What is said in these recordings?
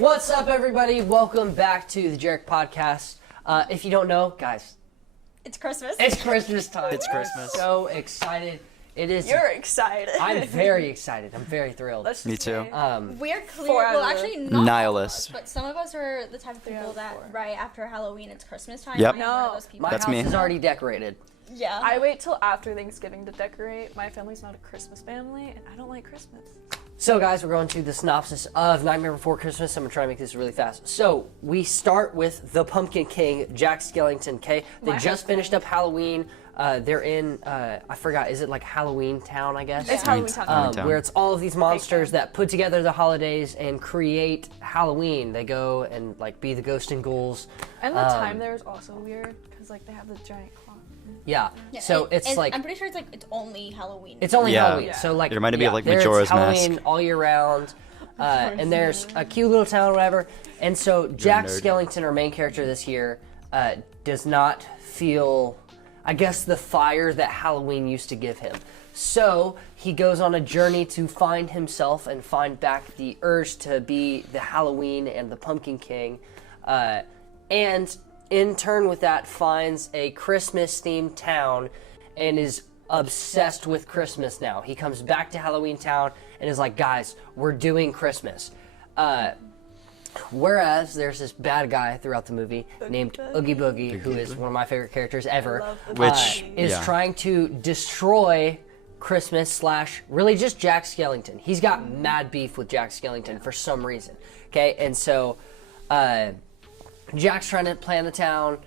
What's up, everybody? Welcome back to the JEREC podcast. If you don't know, guys, it's Christmas. It's Christmas time. It's Christmas. So excited. It is. You're excited. I'm very excited. I'm very thrilled. Me too. We're clear. Well, actually, not Nihilists. all of us, but some of us are the type of people that right after Halloween, it's Christmas time. Yep. I'm one of those people. My That's house me. is already decorated. Yeah. I wait till after Thanksgiving to decorate. My family's not a Christmas family, and I don't like Christmas. So, guys, we're going to the synopsis of Nightmare Before Christmas. I'm going to try to make this really fast. So, we start with the Pumpkin King, Jack Skellington, okay? They just finished up Halloween. They're in, I forgot, is it like Halloween Town, I guess? It's Halloween Town. Where it's all of these monsters that put together the holidays and create Halloween. They go and, like, be the ghosts and ghouls. And the time there is also weird, because, like, they have the giant clock. Yeah. So it's like I'm pretty sure it's only Halloween. it's only Yeah. Halloween. Yeah. So like It reminded me of, like, there's Majora's Halloween Mask. all year round, and there's a cute little town or whatever. And so Jack nerd. Skellington, our main character this year, does not feel, I guess, the fire that Halloween used to give him. So he goes on a journey to find himself and find back the urge to be the Halloween and the Pumpkin King, and in turn with that finds a Christmas-themed town and is obsessed with Christmas now. He comes back to Halloween Town and is like, guys, we're doing Christmas. Whereas there's this bad guy throughout the movie named Oogie Boogie, who is one of my favorite characters ever, Which, is yeah. trying to destroy Christmas / really just Jack Skellington. He's got mad beef with Jack Skellington for some reason. Okay, and so Jack's trying to plan the town.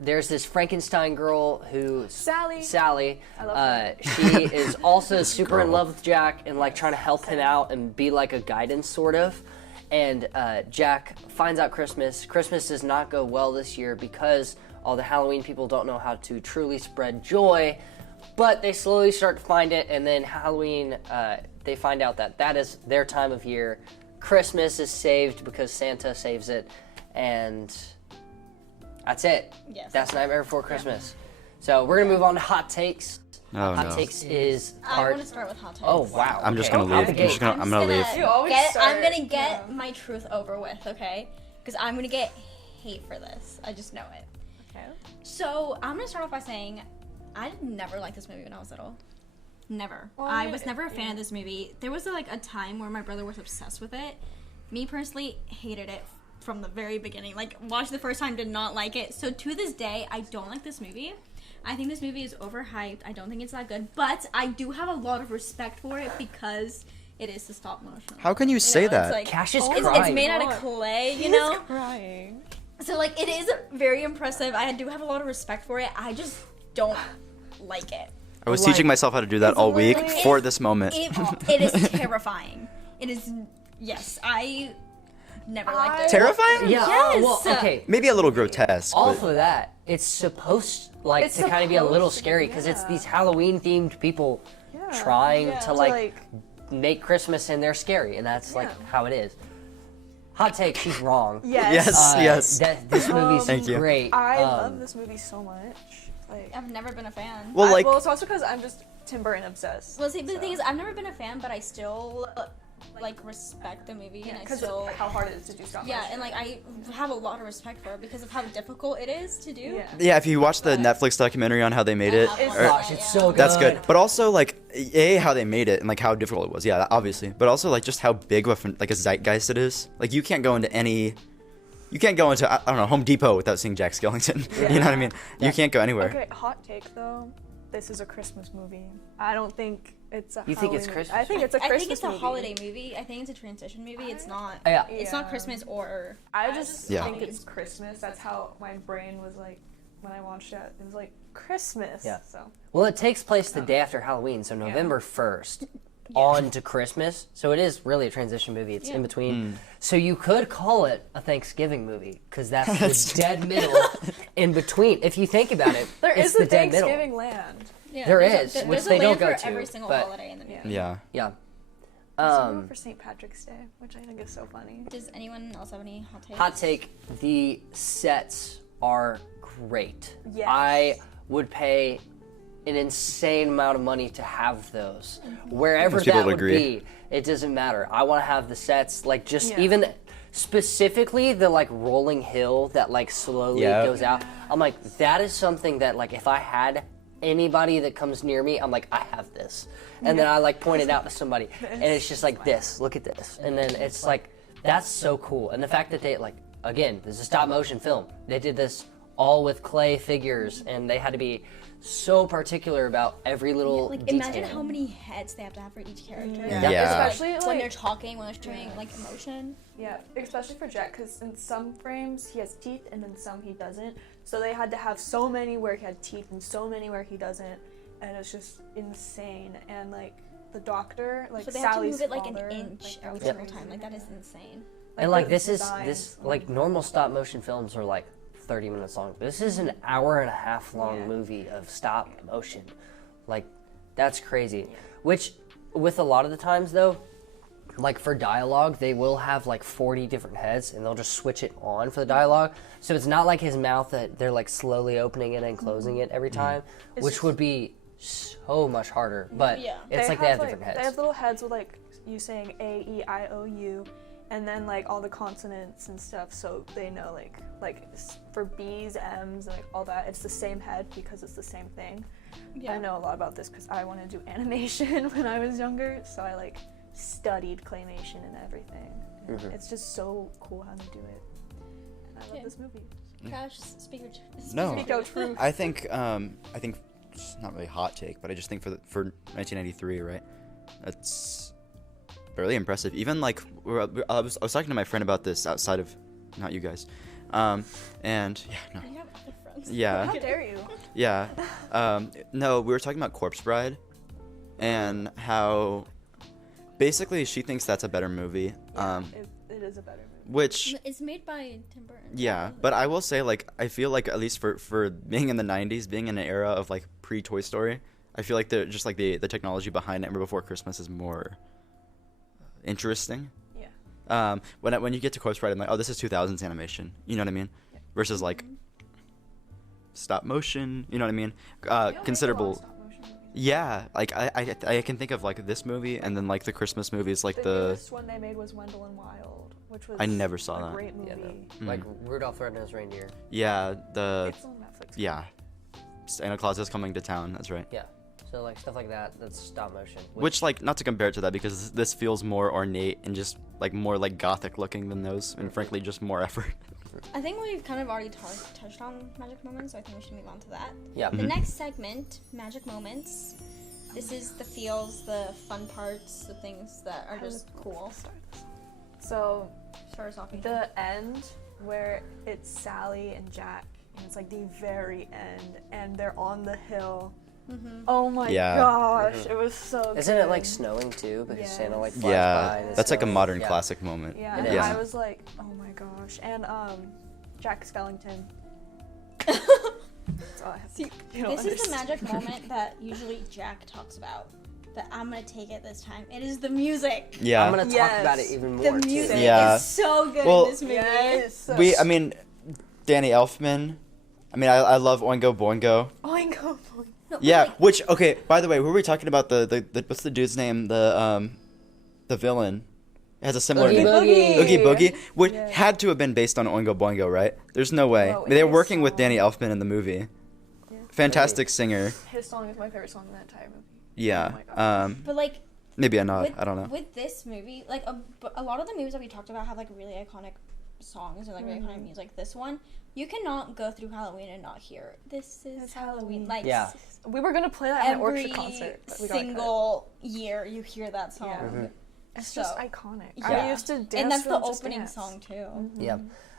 There's this Frankenstein girl who Sally. I love her. She is also super in girl. love with Jack and like trying to help him out and be like a guidance sort of. And Jack finds out Christmas does not go well this year because all the Halloween people don't know how to truly spread joy. But they slowly start to find it, and then Halloween, they find out that is their time of year. Christmas is saved because Santa saves it, and that's it. Yes. That's Nightmare Before Christmas. So we're gonna move on to hot takes. Oh, Hot no. takes is I part. want to start with hot takes. Oh wow. I'm just okay. gonna Out leave. the I'm gate. just gonna, I'm gonna leave. You always I'm start, gonna get my truth over with, okay? Because I'm gonna get hate for this. I just know it. Okay. So I'm gonna start off by saying I did never like this movie when I was little. Never. Well, I was never a fan of this movie. There was a time where my brother was obsessed with it. Me personally hated it from the very beginning. Like, watched the first time, did not like it. So to this day, I don't like this movie. I think this movie is overhyped. I don't think it's that good. But I do have a lot of respect for it because it is the stop motion. How can you say that? It's like, Cash is it's crying. made out of clay, you know? Crying. So, like, it is very impressive. I do have a lot of respect for it. I just don't like it. I was Like, teaching myself how to do that all week literally- for this moment. It is terrifying. It is, yes, I never liked it. Terrifying? Yeah. Yes. Well, okay. Maybe a little grotesque. Off But of that, it's supposed It's to kind of be a little supposed to be, scary because it's yeah. these Halloween themed people trying to like make Christmas and they're scary, and that's like how it is. Hot take, she's wrong. Yes. Yes. This movie's Thank you. great. I love this movie so much. Like, I've never been a fan. well, like, well, it's also because I'm just Tim Burton obsessed. Well, see, but the thing is, I've never been a fan, but I still, like, respect the movie, and I Because still... how hard it is to do stop Yeah, motion. and, like, I have a lot of respect for it because of how difficult it is to do. Yeah. yeah, if you watch the Netflix documentary on how they made it, It's or- Gosh, it's so good. that's good. But also, like, how they made it and, like, how difficult it was. Yeah, obviously. But also, like, just how big of a zeitgeist it is. Like, you can't go into I don't know, Home Depot without seeing Jack Skellington. You know what I mean? You can't go anywhere. Okay, hot take though. This is a Christmas movie. I don't think it's a You think it's Halloween- Christmas? I think it's a Christmas I think it's a movie. holiday movie. I think it's a transition movie. It's not... Yeah. It's not Christmas or... I just Yeah. think it's Christmas. That's how my brain was like when I watched it. It was like Christmas. Yeah. So Well, it takes place the day after Halloween, so November 1st. On to Christmas, so it is really a transition movie. It's in between, so you could call it a Thanksgiving movie because that's the dead middle in between. If you think about it, there it's is the a dead middle. Thanksgiving land. Yeah, There there's is, a, which there's they a don't land go for to, every single but- holiday in the movie. Yeah. Yeah. Some for St. Patrick's Day, which I think is so funny. Does anyone else have any hot takes? Hot take: the sets are great. Yes. I would pay an insane amount of money to have those. Wherever Most people that would would agree. be, it doesn't matter. I want to have the sets, like just Yeah. even specifically the like rolling hill that like slowly Yeah. goes out. I'm like, that is something that like if I had anybody that comes near me, I'm like, I have this. And then I like point it out to somebody, and it's just like this. Look at this, and then it's like that's so cool. And the fact that they like again, this is a stop motion film. They did this all with clay figures, and they had to be so particular about every little Like detail. imagine how many heads they have to have for each character. Yeah. Especially When they're like talking, when they're showing like emotion. yeah, especially for Jack, because in some frames he has teeth and in some he doesn't. So they had to have so many where he had teeth and so many where he doesn't, and it's just insane. And like the doctor, like So they have to Sally's move it like father, an inch like, every that was single crazy. time. Like that is insane. And like the this designs, like normal stop motion films are like 30 minutes long. This is an hour and a half long Yeah. movie of stop motion. Like that's crazy. Which with a lot of the times though, like for dialogue, they will have like 40 different heads and they'll just switch it on for the dialogue. So it's not like his mouth that they're like slowly opening it and closing it every time, which just- would be so much harder. But Yeah. it's like they have different heads. They have little heads with like you saying A, E, I, O, U, and then like all the consonants and stuff, so they know like for B's, M's, and like all that, it's the same head because it's the same thing. Yeah. I know a lot about this because I wanted to do animation when I was younger, so I like studied claymation and everything. And It's just so cool how they do it, and I love Yeah. this movie. Crash, speak your truth. No. Speak your truth. I think it's not really a hot take, but I just think for 1993, right? That's fairly impressive. Even like I was talking to my friend about this outside of, not you guys, and yeah, no, You have other friends. yeah, How dare you? yeah, no, we were talking about Corpse Bride, and how basically she thinks that's a better movie, It is a better movie. which. It's made by Tim Burton. Yeah, but I will say, like, I feel like at least for being in the 90s, being in an era of, like, pre-Toy Story, I feel like just, like, the technology behind Nightmare Before Christmas is more interesting. Yeah. When you get to Corpse Bride, I'm like, oh, this is 2000s animation. You know what I mean? Yeah. Versus, like, stop motion, you know what I mean? They don't make a lot of Considerable. stop-motion movies. Yeah, like, I can think of, like, this movie and then, like, the Christmas movies, like The the... newest one they made was Wendell and Wild, which was I never saw a that. great movie. Yeah, no. Like Rudolph the Red-Nosed Reindeer. Yeah, It's on Netflix. yeah. Santa Claus is coming to town, that's right. Yeah. So like stuff like that, that's stop motion. Which, like, not to compare it to that because this feels more ornate and just, like, more, like, gothic looking than those, and frankly, just more effort. I think we've kind of already touched on magic moments, so I think we should move on to that. Yeah. The next segment, magic moments. This is the feels, the fun parts, the things that are just cool. So Start us off. the end where it's Sally and Jack, and it's like the very end, and they're on the hill. Oh my Yeah. gosh, it was so. Isn't it good. like snowing too? Because Yes. Santa like flies by. Yeah, and it's that's like a snowing. modern Yeah. classic moment. Yeah, It and is. I was like, oh my gosh, and Jack Skellington. That's all I have to See, say. You don't This is the understand. magic moment that usually Jack talks about. But I'm gonna take it this time. It is the music. Yeah. I'm gonna talk Yes. about it even The more music too. Yeah. is so good Well, in this movie. Yes. I mean, Danny Elfman. I mean, I love Oingo Boingo. Oingo Boingo. No, Yeah, really, which, okay, by the way, who were we talking about the what's the dude's name? The villain. It has a similar Oogie name. Boogie. Oogie Boogie, which Yeah. had to have been based on Oingo Boingo, right? There's no way. No, They were his working with song. Danny Elfman in the movie. Yeah. Fantastic singer. His song is my favorite song in that entire movie. Yeah. Oh my gosh. But like Maybe a nod. with, I don't know. with this movie, like a lot of the movies that we talked about have like really iconic songs and like really iconic music. This one, you cannot go through Halloween and not hear "This Is It's Halloween." Halloween. Like Yeah. We were gonna play that at an every orchestra concert, but we got cut. single year, you hear that song. Yeah. It's So, just iconic. Yeah. I used to dance And that's to the Just opening Dance. song too. Yeah.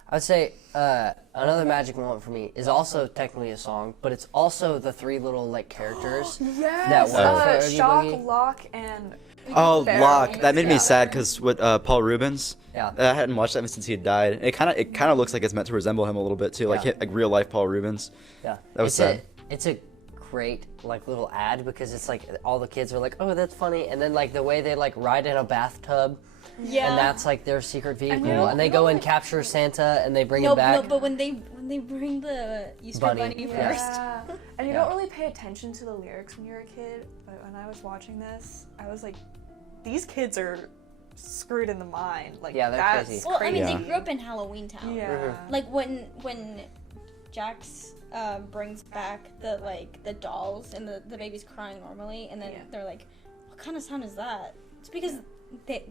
I would say another magic moment for me is also technically a song, but it's also the three little like characters that Yes, work for Oogie Shock, Boogie. Lock, and Oh, Fair. Locke. That made me Yeah. sad because with Paul Rubens. Yeah. I hadn't watched that since he had died. It kind of looks like it's meant to resemble him a little bit too, like Yeah. like real life Paul Rubens. Yeah. That was sad. It's a great like little ad because it's like all the kids are like, oh, that's funny, and then like the way they like ride in a bathtub. Yeah. And that's like their secret vehicle, know- and they you go know and what- capture Santa, and they bring No, him back. no, but when they bring the Easter Bunny, Bunny yeah. first. yeah. And you Yeah. don't really pay attention to the lyrics when you're a kid, but when I was watching this, I was like, these kids are screwed in the mind. Like, Yeah, they're that's crazy. Well, I mean, Yeah. they grew up in Halloween Town. Yeah. Like when Jax brings back the dolls and the baby's crying normally, and then Yeah. they're like, "What kind of sound is that?" It's because they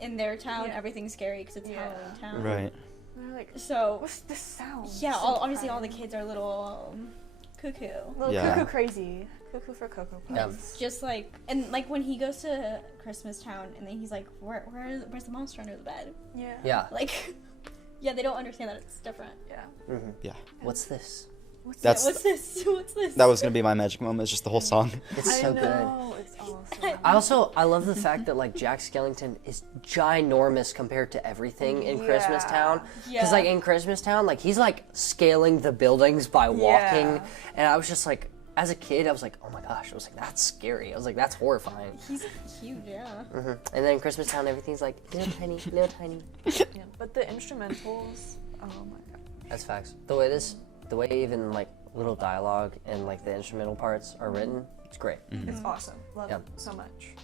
in their town everything's scary because it's Yeah. Halloween Town. Right. And they're like, So what's this sound? yeah, So obviously all the crying. kids are a little cuckoo. Little Yeah. cuckoo crazy. Cuckoo for Cocoa Yeah. Puffs. Just like and like when he goes to Christmas Town and then he's like, where's the monster under the bed? Yeah. Yeah. Like, yeah, they don't understand that it's different. Yeah. Yeah. What's this? What's That's- What's this? What's this? That was gonna be my magic moment. It's just the whole song. It's so I good. know. It's awesome. I love the fact that like Jack Skellington is ginormous compared to everything in Christmas Yeah. Town. Because Yeah. like in Christmas Town, like he's like scaling the buildings by walking, Yeah. and I was just like, as a kid, I was like, oh my gosh, I was like, that's scary. I was like, that's horrifying. He's huge, yeah. And then in Christmas Town, everything's like little tiny, little tiny. Yeah. But the instrumentals, oh my god. That's facts. The way even like little dialogue and like the instrumental parts are written, it's great. It's awesome. Love Yeah. it so much.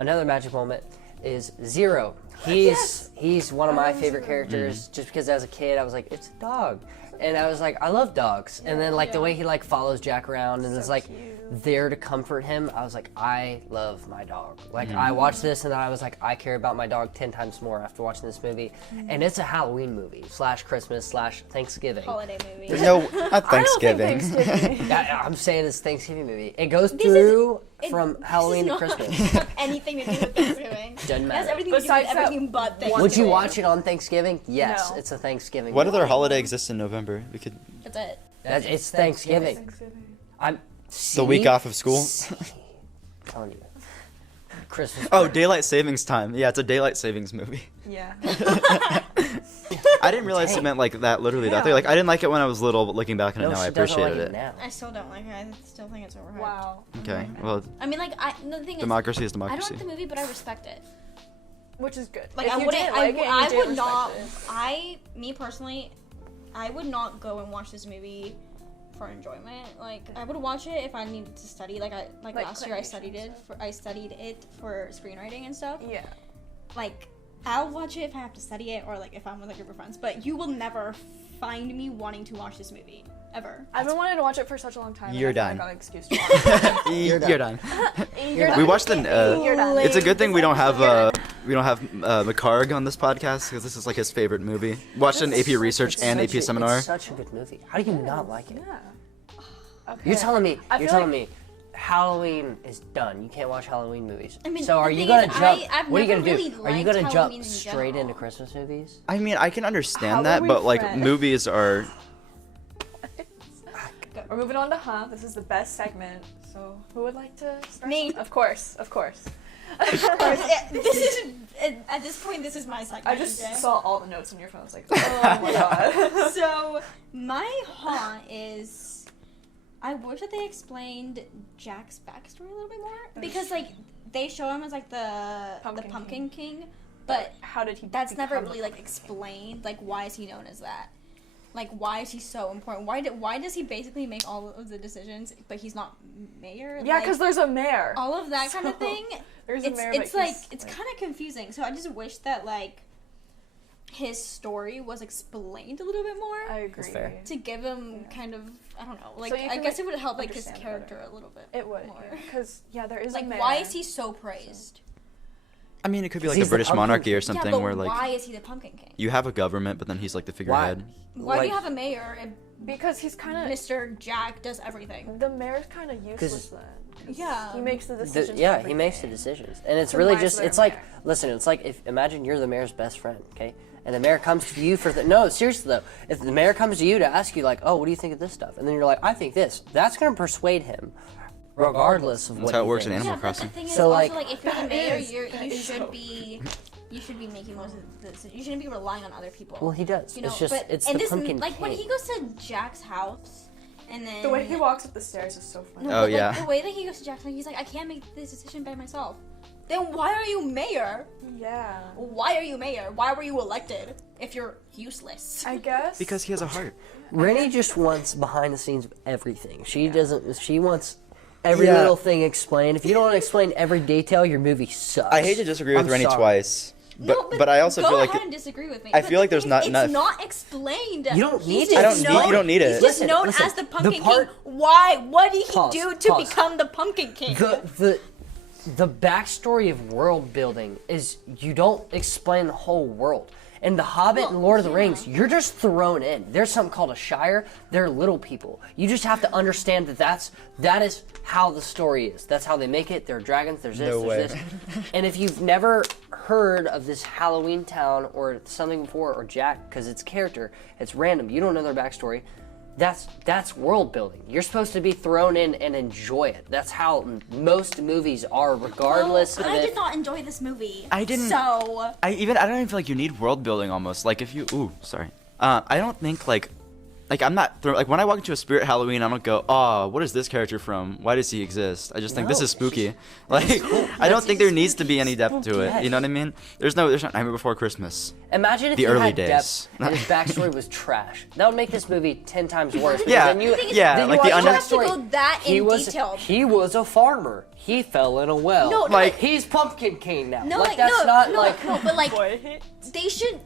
Another magic moment is Zero. He's one of my favorite characters just because as a kid I was like, it's a dog. And I was like, I love dogs. And then like the way he like follows Jack around and is like cute. there to comfort him, I was like, I love my dog. Like I watched this and then I was like, I care about my dog 10 times more after watching this movie. And it's a Halloween movie / Christmas / Thanksgiving. Holiday movie. No, not I don't think Thanksgiving. Thanksgiving. Yeah, I'm saying it's Thanksgiving movie. It goes This through is- from This Halloween to does not Christmas. have anything to do with Thanksgiving. Doesn't It has matter. everything to do with Besides that everything but Thanksgiving. Would you watch it on Thanksgiving? Yes, No. it's a Thanksgiving What movie. other holiday exists in November? We could That's it. It's Thanksgiving. Thanksgiving. I'm the week off of school. telling you. Christmas. Oh, party. daylight savings time. Yeah, it's a daylight savings movie. Yeah. I didn't realize it Dang. meant like that. Literally that. Yeah. Like I didn't like it when I was little, but looking back on it No, now, I she doesn't like appreciated it. now. I still don't like it. I still think it's overhyped. Wow. Okay, well, I mean, like, the thing is, democracy is I don't democracy. like the movie, but I respect it. Which is good. Like, If I you wouldn't. didn't like it, you I didn't would not. respect it. Me personally, I would not go and watch this movie for enjoyment. Like, I would watch it if I needed to study. Like last year, I claymation studied it. stuff. I studied it for screenwriting and stuff. Yeah. Like, I'll watch it if I have to study it, or like if I'm with a group of friends. But you will never find me wanting to watch this movie ever. I've been wanting to watch it for such a long time. and You're I finally done. got an excuse to watch it. You're done. You're We done. watched the. You're done. It's a good thing we don't have You're McCarg on this podcast because this is like his favorite movie. Watched an AP research and AP seminar. It's such a good movie. How do you not like it? Yeah. Okay. You're telling me. I You're feel telling like- me. Halloween is done. You can't watch Halloween movies. I mean, so are the you thing gonna is, jump? I've What are you never gonna really do? Are you liked gonna jump Halloween in straight into general. Christmas movies? I mean, I can understand How are that, we but like friends? movies are. Good. We're moving on to Huh. This is the best segment. So who would like to start? Me. Of course. Of course. This is at this point. This is my segment. I just okay? saw all the notes on your phone. I was like, oh my god. So my Huh is. I wish that they explained Jack's backstory a little bit more because like they show him as like the Pumpkin King, but How did he? that's never become really the like explained. Like why is he known as that? Like why is he so important? Why does he basically make all of the decisions, but he's not mayor? Yeah, Like, because there's a mayor. all of that kind of So, thing. There's a It's mayor. it's but like he's, it's kind of confusing. So I just wish that like his story was explained a little bit more. I agree. That's fair. To give him kind of, I don't know, like So you I can, guess like, it would help like his understand character better. a little bit. It would, more. because there is Like a mayor. why is he so praised? I mean, it could be like He's a the British pumpkin monarchy or king. something yeah, but where like why is he the Pumpkin King? you have a government, but then he's like the figurehead. Why do you Like- have a mayor if Because he's kind of Mr. Jack does everything? the mayor's kind of useless 'Cause- then. 'Cause Yeah. he makes the decisions. Yeah, for he makes the everything. decisions, and it's So really why is just. there a It's like, mayor? listen, it's like if imagine you're the mayor's best friend, okay, and the mayor comes to you for no, seriously though, if the mayor comes to you to ask you like, oh, what do you think of this stuff, and then you're like, I think this, that's gonna persuade him, regardless of That's what how he it works in thinks. Animal Yeah, but Crossing. the thing is So, also like- like if you're the That mayor, is- you that is should so- be making most of the. You shouldn't be relying on other people. Well, he does. You know, It's just but, it's and the this, pumpkin like when king. he goes to Jack's house, and then The way he walks up the stairs is so funny. No, Oh, but, like, yeah. the way that he goes to Jack's house, he's like, I can't make this decision by myself. Then why are you mayor? Yeah. Why are you mayor? Why were you elected if you're useless? I guess. Because he has a heart. Rennie just wants behind the scenes of everything. She doesn't. She wants every Yeah. little thing explained. If you don't explain every detail, your movie sucks. I hate to disagree with I'm Rennie sorry. twice, No, but I also go feel like ahead and disagree with me. I But feel like the there's thing not is, enough. It's not explained. You don't need He's it. just I don't need- known- you don't need it. He's just Listen, known listen, as the the Pumpkin part- King. Why? What did he Pause, do to pause. become the Pumpkin King? The backstory of world building is you don't explain the whole world. In The Hobbit and Lord of the Rings, you're just thrown in. There's something called a Shire. They're little people. You just have to understand that is how the story is. That's how they make it. There are dragons. There's this. No way. There's this. And if you've never heard of this Halloween town or something before, or Jack, because it's character, it's random. You don't know their backstory. That's world building. You're supposed to be thrown in and enjoy it. That's how most movies are, regardless Well, of I it. did not enjoy this movie. I didn't- So I don't even feel like you need world building almost. Like if you I don't think like I'm not like when I walk into a Spirit Halloween, I don't go, oh, what is this character from? Why does he exist? I just think this No, is it's spooky. Like I don't think there needs to be any depth to it. You know what I mean? There's no Nightmare Before Christmas. Imagine if The you early had days. depth and his backstory was trash. That would make this movie 10 times worse. because Yeah, then you, yeah, then you like the watch unknown- backstory. You have to go that he in was, detail. He was a farmer. He fell in a well. No, like no. he's Pumpkin King now. no, like like that's no, not no, like. no, but like they should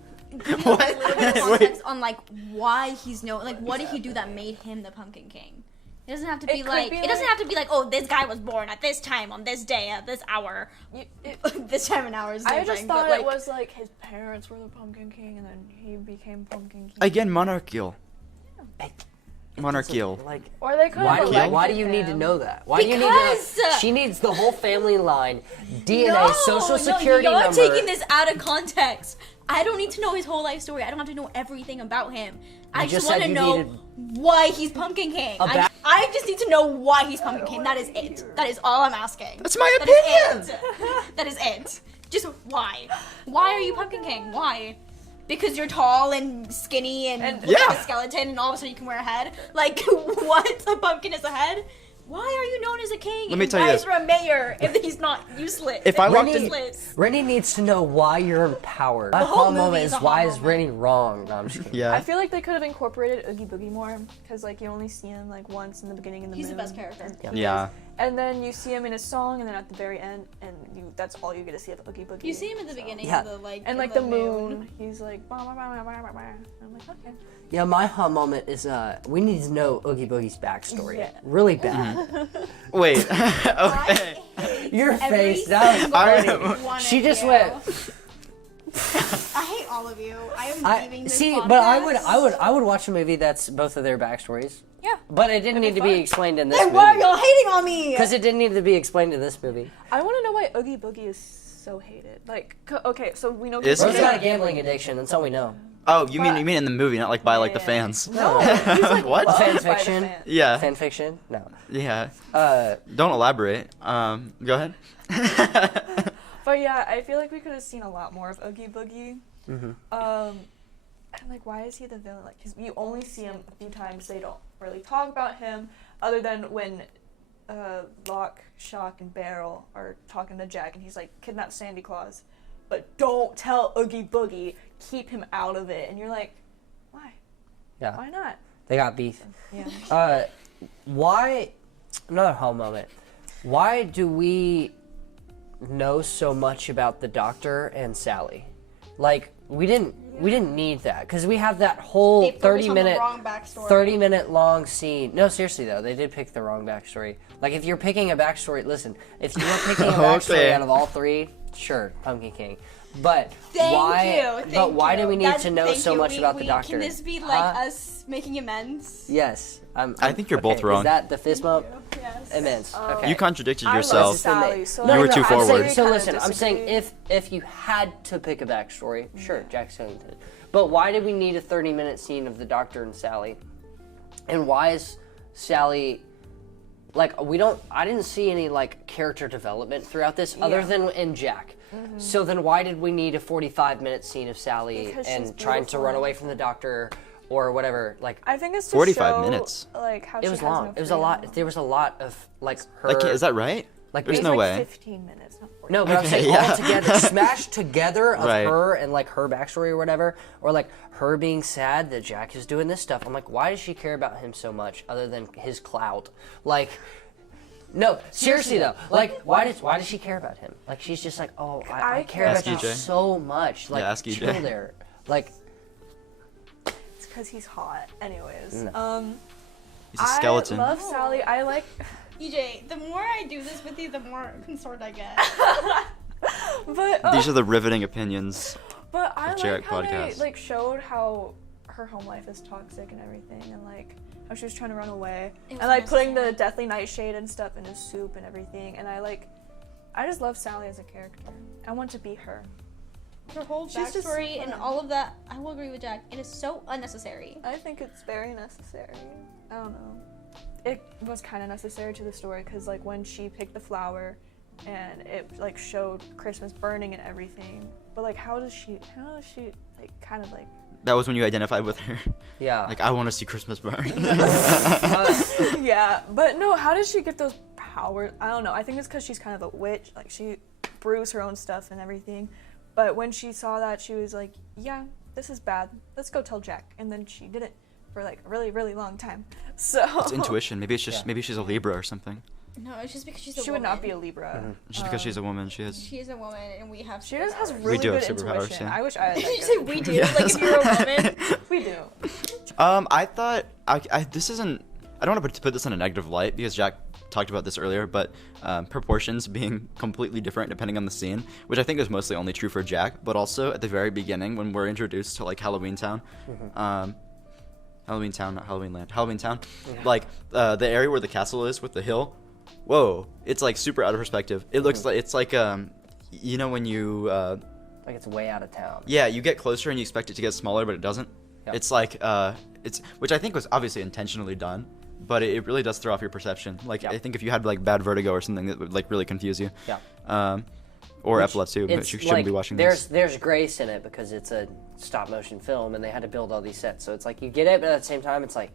give a little bit of context on like why he's known. Like what did he do that made him the Pumpkin King? It doesn't have to be It could like be it doesn't like- have to be like, oh, this guy was born at this time on this day at this hour. This time and hour is I same just thing, thought but, like, it was like his parents were the Pumpkin King, and then he became Pumpkin King. Again, monarchical. Monarchical. Like, Or they could why have do, elected why do you need to him. know that? Why do you need Because- to? She needs the whole family line, DNA, no, social security no, you're number. taking this out of context. I don't need to know his whole life story. I don't have to know everything about him. I You just just want said to you know needed- why he's Pumpkin King. I just need to know why he's Pumpkin King. That is it. That is all I'm asking. That's my That is opinion. it. That is it. Just why? Why are you Pumpkin King? Why? Because you're tall and skinny and look Yeah. like a skeleton, and all of a sudden you can wear a head. Like what? A pumpkin is a head? Why are you known as a king? Let me and tell you why this. is there a mayor if he's not useless? If I walked he's in- useless. Rennie needs to know why you're empowered. My whole whole moment movie is is a why whole is moment. Rennie wrong? No, I'm just kidding. Yeah. I feel like they could have incorporated Oogie Boogie more, because like you only see him like once in the beginning in the He's the moon. best character. Yeah. And then you see him in his song, and then at the very end, and that's all you get to see of Oogie Boogie. You see him at the beginning Yeah. of the like And in like the moon, he's like, bah, bah, bah, bah, bah, bah, bah. I'm like, okay. Yeah, my hot moment is we need to know Oogie Boogie's backstory. Yeah. Really bad. Wait. I Okay. hate Your every face, that was single funny. one She of just you. went. I hate all of you. I am I leaving this see, podcast. but I would watch a movie that's both of their backstories. Yeah. But it didn't need to be fun. explained in this Then why are movie. y'all hating on me? Because it didn't need to be explained in this movie. I want to know why Oogie Boogie is so hated. Like, okay, so we know. Is Bro's he? got a gambling addiction, that's all we know. Oh, you mean in the movie, not like by like the Yeah. fans? No, he's like What? loved Fan by the fiction? fans. Yeah. Fan fiction? No. Yeah. Uh, Don't elaborate. Go ahead. But yeah, I feel like we could have seen a lot more of Oogie Boogie. And like, why is he the villain? Like, because you only see him a few times. They don't really talk about him, other than when Lock, Shock, and Barrel are talking to Jack, and he's like, kidnap Sandy Claus, but don't tell Oogie Boogie. Keep him out of it. And you're like, why? yeah. Why not? They got beef. Yeah. Why? Another home moment. Why do we know so much about the Doctor and Sally? Like we didn't need that because we have that whole They focus on the 30-minute wrong backstory. 30-minute long scene. No, seriously though, they did pick the wrong backstory. Like if you're picking a backstory, listen, if you were picking a backstory Okay. out of all three, sure, Pumpkin King. But Thank why? you. But why do we need That's- to know thank so you. much about the We- Doctor? Can this be like Huh? us making amends? Yes, I think you're both okay, wrong. Is that the fist bump? Yes. Immense. Okay. You contradicted I love yourself. Sally, so You were too I forward. really So kinda listen, I'm saying disagree. if you had to pick a backstory, sure, Jack Skellington. But why did we need a 30-minute scene of the Doctor and Sally? And why is Sally like I didn't see any like character development throughout this other Yeah. than in Jack. So then why did we need a 45-minute scene of Sally Because she's and trying to run beautiful. away from the Doctor or whatever? Like I think it's to 45 show, minutes. Like how it she was has long. no It was a lot. freedom. There was a lot of like her. Like, is that right? Like, There's it no It's like way. 15 minutes, not 40. No, but I'm Okay, saying yeah. all together, smashed together of Right. her and like her backstory or whatever, or like her being sad that Jack is doing this stuff. I'm like, why does she care about him so much other than his clout? Like, No, seriously though, like why does she care about him? Like she's just like, oh, I care about Ask you EJ. so much. Like ask EJ. chill there. Like It's because he's hot. Anyways, He's a skeleton. I love Sally. I like. EJ, the more I do this with you, the more concerned I get. But These are the riveting opinions. But I of JEREC like how they podcast. like showed how her home life is toxic and everything, and like how she was trying to run away, It was and like putting the necessary. deathly nightshade and stuff in his soup and everything. And I just love Sally as a character. I want to be her. Her whole She's just backstory and fun. all of that, I will agree with Jack. It is so unnecessary. I think it's very necessary. I don't know. It was kind of necessary to the story because like when she picked the flower, and it like showed Christmas burning and everything. But like, how does she like kind of like? That was when you identified with her. yeah. Like, I want to see Christmas burn. Yeah, but no, how does she get those powers? I don't know. I think it's because she's kind of a witch. Like, she brews her own stuff and everything. But when she saw that, she was like, yeah, this is bad. Let's go tell Jack. And then she did it for like a really, really long time. So It's intuition. Maybe it's just Yeah. maybe she's a Libra or something. No, it's just because she's a she woman. would not be a Libra. Just because she's a woman, she is. She's a woman, and we have. She just has superpowers. really do have good superpowers, intuition. yeah. I wish I had Did you that. say good. we do? Yes. Like if you're a woman. We do. I thought this isn't. I don't want to put this in a negative light because Jack talked about this earlier, but proportions being completely different depending on the scene, which I think is mostly only true for Jack, but also at the very beginning when we're introduced to like Halloween Town, Halloween Town, not Halloween Land, Halloween Town, like the area where the castle is with the hill. Whoa, it's like super out of perspective. It looks like it's like you know when you like it's way out of town. yeah, you get closer and you expect it to get smaller, but it doesn't. Yeah. It's like it's which I think was obviously intentionally done, but it really does throw off your perception. Like Yeah. I think if you had like bad vertigo or something, that would like really confuse you. Yeah. Or Which epilepsy, which it's you shouldn't like, be watching there's this. there's grace in it because it's a stop motion film and they had to build all these sets. So it's like you get it, but at the same time it's like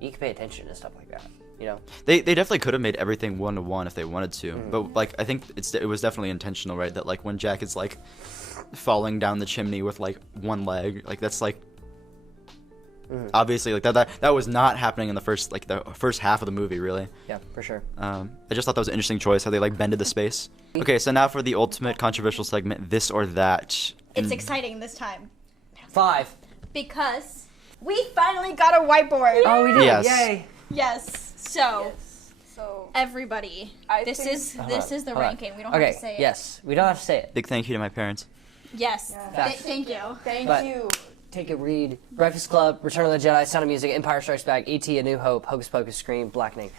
you can pay attention to stuff like that. You know? They definitely could have made everything 1-to-1 if they wanted to, Mm-hmm. but like I think it was definitely intentional, right? That like when Jack is like falling down the chimney with like one leg, like that's like obviously like that was not happening in the first half of the movie, really. Yeah, for sure. I just thought that was an interesting choice how they like bended the space. Okay, so now for the ultimate controversial segment, this or that. It's And exciting this time 5. because we finally got a whiteboard. Oh, we did. Yes. Yay. Yes. So So everybody, this think- is the Hold on. ranking. We don't Okay, have to say it. yes. We don't have to say it. Big thank you to my parents. Yes. Facts. Thank you. thank But- you. Take a read. Breakfast Club, Return of the Jedi, Sound of Music, Empire Strikes Back, E.T. A New Hope, Hocus Pocus, Scream, Blackening.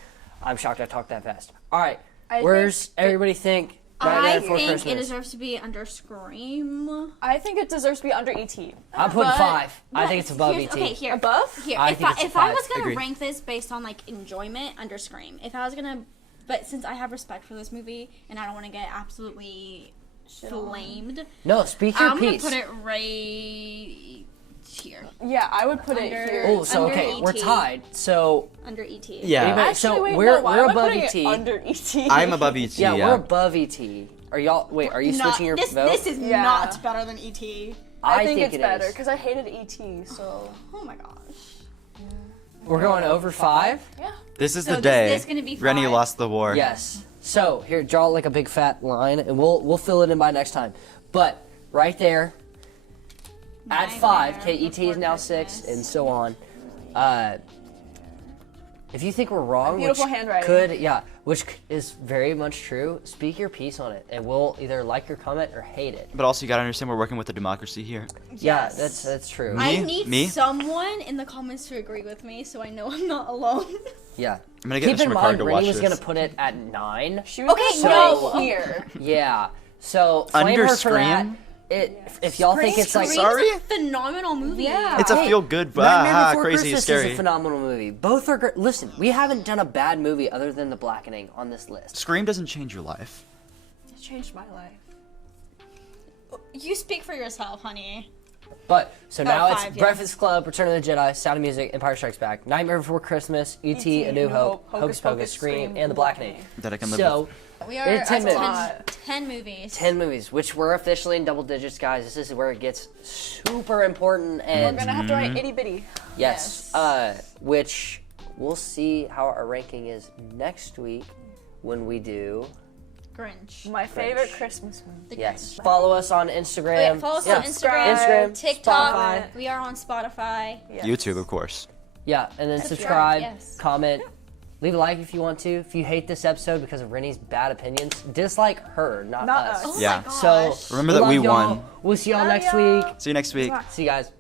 I'm shocked I talked that fast. All right. I Where's think everybody think? I Nightmare Before think Christmas. it deserves to be under Scream. I think it deserves to be under ET. I'm putting But- 5. I think it's above Here's- E.T. Okay, here. Above? Here, I if think I, it's a if I was 5. gonna Agreed. rank this based on like enjoyment, under Scream. If I was gonna, but since I have respect for this movie and I don't want to get absolutely flamed, No, speak your I'm piece. gonna put it right here Yeah, I would put it Under- here. Oh, so under okay, we're E.T.. tied. So under ET. Yeah. anybody- Actually, so wait, we're no, why we're am I above putting it ET. under ET. I'm above ET. Yeah, Yeah, we're above ET. Are y'all? Wait, are you switching your this, vote? This is Yeah. not better than ET. I think it's it better is. because I hated ET. So Oh my gosh. We're going over 5. yeah. This is So the this- day this gonna be Rennie 5? lost the war. Yes. So here, draw like a big fat line, and we'll fill it in by next time. But right there, at 5, Nightmare KET is now Before 6, Christmas. and so on. If you think we're wrong, Beautiful which handwriting. which is very much true, speak your piece on it, and we'll either like your comment or hate it. But also, you gotta understand we're working with a democracy here. Yeah, Yes. that's true. I Me? need Me? someone in the comments to agree with me so I know I'm not alone. Yeah. I'm gonna get Keep in Mr. McCard mind, to Rennie watch was this. gonna put it at 9. She was Okay, gonna no. put it here. Yeah. So flame Under her for that. Scream? If y'all think it's like Scream Sorry? is a phenomenal movie. Yeah. It's a Hey, feel good, Nightmare Before crazy, Christmas scary. is a phenomenal movie. Both are great. Listen, we haven't done a bad movie other than The Blackening on this list. Scream doesn't change your life. It changed my life. You speak for yourself, honey. But so now 5, it's yeah. Breakfast Club, Return of the Jedi, Sound of Music, Empire Strikes Back, Nightmare Before Christmas, E.T. A New Hope, Hocus Pocus, Scream, and The Blackening. That I can live So with. We are It's 10 at movies. 10 movies. 10 movies, which we're officially in double digits, guys. This is where it gets super important, We're and gonna have to write itty bitty. yes, which we'll see how our ranking is next week. when we do. Grinch. My favorite Christmas movie. The Yes. Grinch. Follow us on Instagram. Wait, follow us Yeah. on Instagram, Instagram, TikTok. Spotify. We are on Spotify. Yes. YouTube, of course. Yeah, and then Subscribe, subscribe, yes. comment, leave a like if you want to. If you hate this episode because of Rennie's bad opinions, dislike her, not Not us. us. Oh Yeah. my gosh. So Remember that love we y'all. won. We'll see y'all Love next y'all. week. See you next week. See you guys.